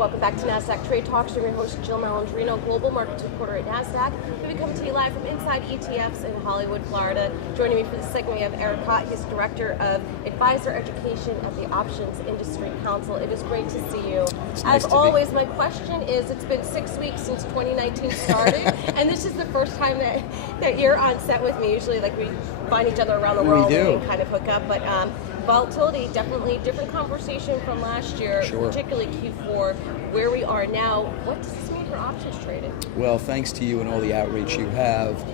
Welcome back to Nasdaq Trade Talks. I'm your host, Jill Malandrino, Global Markets Reporter at Nasdaq. We'll be coming to you live from Inside ETFs in Hollywood, Florida. Joining me for this segment, we have Eric Hott. He's Director of Advisor Education at the Options Industry Council. It is great to see you. As always, my question is, it's been 6 weeks since 2019 started, and this is the first time that you're on set with me. Usually, like, we find each other around the world and kind of hook up, but volatility, definitely different conversation from last year, particularly Q4, where we are now. What does this mean for options trading? Well, thanks to you and all the outreach you have,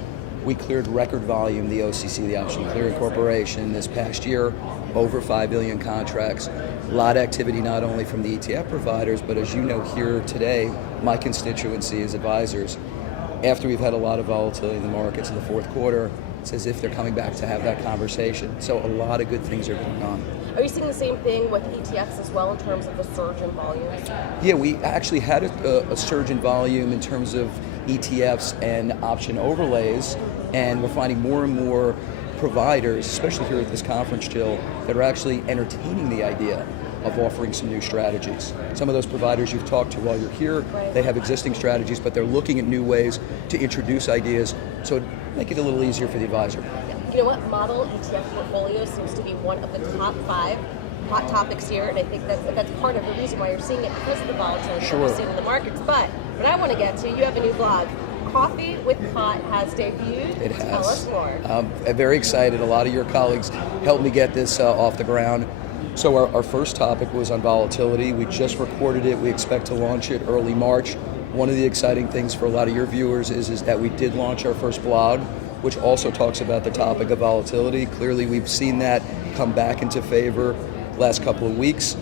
we cleared record volume, the OCC, the Option Clearing Corporation, this past year, over 5 billion contracts. A lot of activity not only from the ETF providers, but as you know here today, my constituency is advisors. After we've had a lot of volatility in the markets in the fourth quarter, it's as if they're coming back to have that conversation. So a lot of good things are going on. Are you seeing the same thing with ETFs as well in terms of the surge in volume? Yeah, we actually had a surge in volume in terms of ETFs and option overlays, and we're finding more and more providers, especially here at this conference, Jill, that are actually entertaining the idea of offering some new strategies. Some of those providers you've talked to while you're here, they have existing strategies, but they're looking at new ways to introduce ideas, so make it a little easier for the advisor. You know what? Model ETF portfolio seems to be one of the top 5 hot topics here, and I think that's part of the reason why you're seeing it, because of the volatility that we're seeing in the markets. But what I want to get to, you have a new blog. Coffee with Pot has debuted. It has. Tell us more. I'm very excited. A lot of your colleagues helped me get this off the ground. So our first topic was on volatility. We just recorded it. We expect to launch it early March. One of the exciting things for a lot of your viewers is that we did launch our first blog, which also talks about the topic of volatility. Clearly, we've seen that come back into favor last couple of weeks.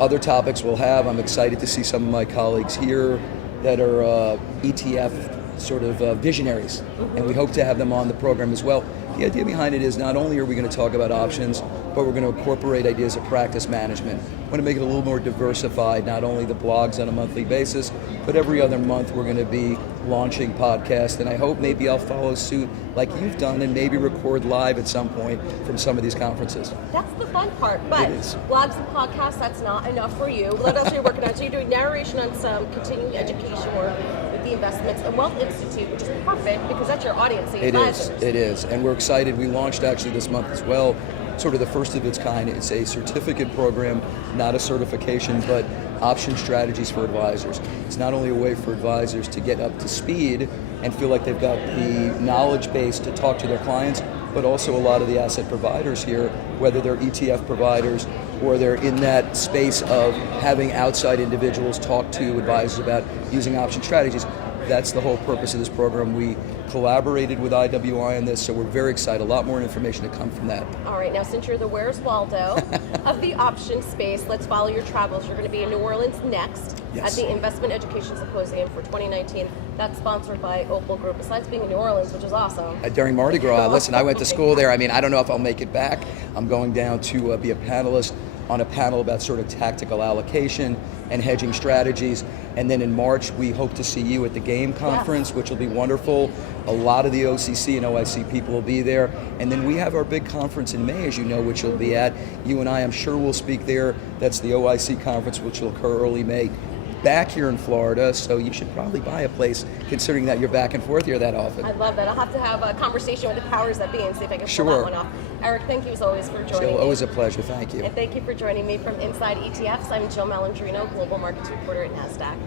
Other topics we'll have, I'm excited to see some of my colleagues here that are ETF sort of visionaries, and we hope to have them on the program as well. The idea behind it is not only are we going to talk about options, but we're going to incorporate ideas of practice management. We want to make it a little more diversified, not only the blogs on a monthly basis, but every other month we're going to be launching podcasts, and I hope maybe I'll follow suit like you've done and maybe record live at some point from some of these conferences. That's the fun part, but blogs and podcasts, that's not enough for you. What else are you working on? So you're doing narration on some continuing education work with the Investments and Wealth Institute, which is perfect because that's your audience, the advisors. It is, and we're excited. We launched actually this month as well, sort of the first of its kind. It's a certificate program, not a certification, but option strategies for advisors. It's not only a way for advisors to get up to speed and feel like they've got the knowledge base to talk to their clients, but also a lot of the asset providers here, whether they're ETF providers or they're in that space of having outside individuals talk to advisors about using option strategies. That's the whole purpose of this program. We collaborated with IWI on this, so we're very excited. A lot more information to come from that. All right, now since you're the Where's Waldo of the option space, let's follow your travels. You're going to be in New Orleans next at the Investment Education Symposium for 2019. That's sponsored by Opal Group. Besides being in New Orleans, which is awesome. During Mardi Gras, listen, I went to school there. I mean, I don't know if I'll make it back. I'm going down to be a panelist on a panel about sort of tactical allocation and hedging strategies. And then in March, we hope to see you at the GAME conference, which will be wonderful. A lot of the OCC and OIC people will be there. And then we have our big conference in May, as you know, which you'll be at. You and I, I'm sure, will speak there. That's the OIC conference, which will occur early May. Back here in Florida, so you should probably buy a place, considering that you're back and forth here that often. I love that. I'll have to have a conversation with the powers that be and see if I can pull that one off. Eric, thank you as always for joining me. Always a pleasure. Thank you. And thank you for joining me from Inside ETFs. I'm Jill Malandrino, Global Markets Reporter at Nasdaq.